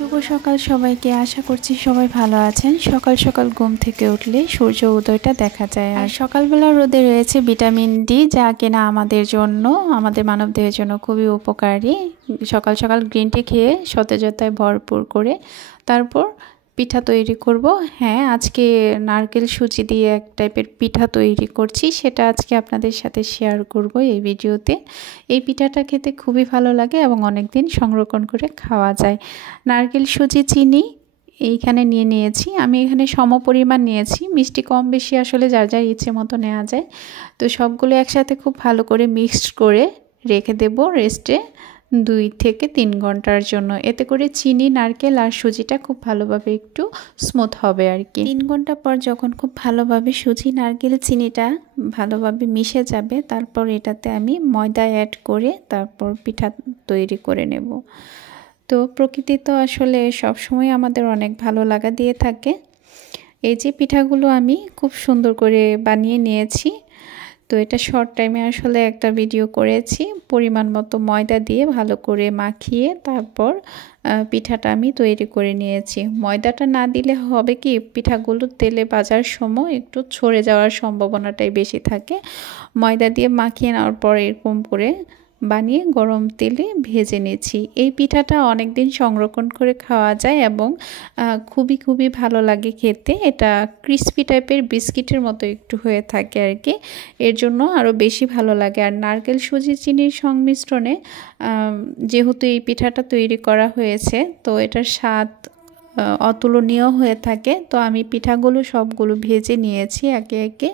শুভ সকাল সবাইকে। আশা করছি সবাই ভালো আছেন। সকাল সকাল ঘুম থেকে উঠলে সূর্য উদয়টা দেখা যায়, আর সকালবেলা রোদে রয়েছে ভিটামিন ডি, যা কিনা আমাদের জন্য, আমাদের মানবদেহের জন্য খুবই উপকারী। সকাল সকাল গ্রিন টি খেয়ে সতেজতায় ভরপুর করে তারপর পিঠা তৈরি করব। হ্যাঁ, আজকে নারকেল সুজি দিয়ে এক টাইপের পিঠা তৈরি করছি, সেটা আজকে আপনাদের সাথে শেয়ার করব এই ভিডিওতে। এই পিঠাটা খেতে খুবই ভালো লাগে এবং অনেক দিন সংরক্ষণ করে খাওয়া যায়। নারকেল সুজি চিনি এইখানে নিয়েছি আমি, এখানে সমপরিমাণ নিয়েছি। মিষ্টি কম বেশি আসলে যার যার ইচ্ছে মতো নেওয়া যায়। তো সবগুলো একসাথে খুব ভালো করে মিক্সড করে রেখে দেব রেস্টে 2 থেকে 3 ঘন্টার জন্য। এতে করে চিনি, নারকেল আর সুজিটা খুব ভালোভাবে একটু স্মুথ হবে আর কি। 3 ঘন্টা পর যখন খুব ভালোভাবে সুজি, নারকেল, চিনিটা ভালোভাবে মিশে যাবে, তারপর এটাতে আমি ময়দা অ্যাড করে তারপর পিঠা তৈরি করে নেব। তো প্রকৃতি তো আসলে সবসময় আমাদের অনেক ভালো লাগা দিয়ে থাকে। এই যে পিঠাগুলো আমি খুব সুন্দর করে বানিয়ে নিয়েছি। তো এটা শর্ট টাইমে আসলে একটা ভিডিও করেছি। পরিমাণ মতো ময়দা দিয়ে ভালো করে মাখিয়ে তারপর পিঠাটা আমি তৈরি করে নিয়েছি। ময়দাটা না দিলে হবে কি, পিঠাগুলো তেলে ভাজার সময় একটু ছড়ে যাওয়ার সম্ভাবনাটাই বেশি থাকে। ময়দা দিয়ে মাখিয়ে নেওয়ার পর এরকম করে বানিয়ে গরম তেলে ভেজে নিয়েছি। এই পিঠাটা অনেক দিন সংরক্ষণ করে খাওয়া যায় এবং খুবই ভালো লাগে খেতে। এটা ক্রিস্পি টাইপের বিস্কিটের মতো একটু হয়ে থাকে আর কি, এর জন্য আরও বেশি ভালো লাগে। আর নারকেল, সুজি, চিনির সংমিশ্রণে যেহেতু এই পিঠাটা তৈরি করা হয়েছে, তো এটার স্বাদ অতুলনীয় হয়ে থাকে। তো আমি পিঠাগুলো সবগুলো ভেজে নিয়েছি একে একে।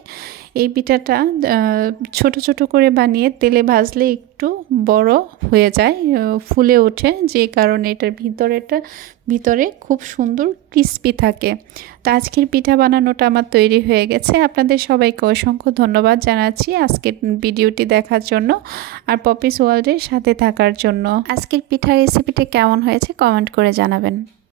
এই পিঠাটা ছোট ছোট করে বানিয়ে তেলে ভাজলে একটু বড় হয়ে যায়, ফুলে ওঠে, যে কারণে এটার ভিতরে খুব সুন্দর ক্রিস্পি থাকে। তো আজকের পিঠা বানানোটা আমার তৈরি হয়ে গেছে। আপনাদের সবাইকে অসংখ্য ধন্যবাদ জানাচ্ছি আজকের ভিডিওটি দেখার জন্য আর পপিস ওয়ার্ল্ডের সাথে থাকার জন্য। আজকের পিঠা রেসিপিটা কেমন হয়েছে কমেন্ট করে জানাবেন।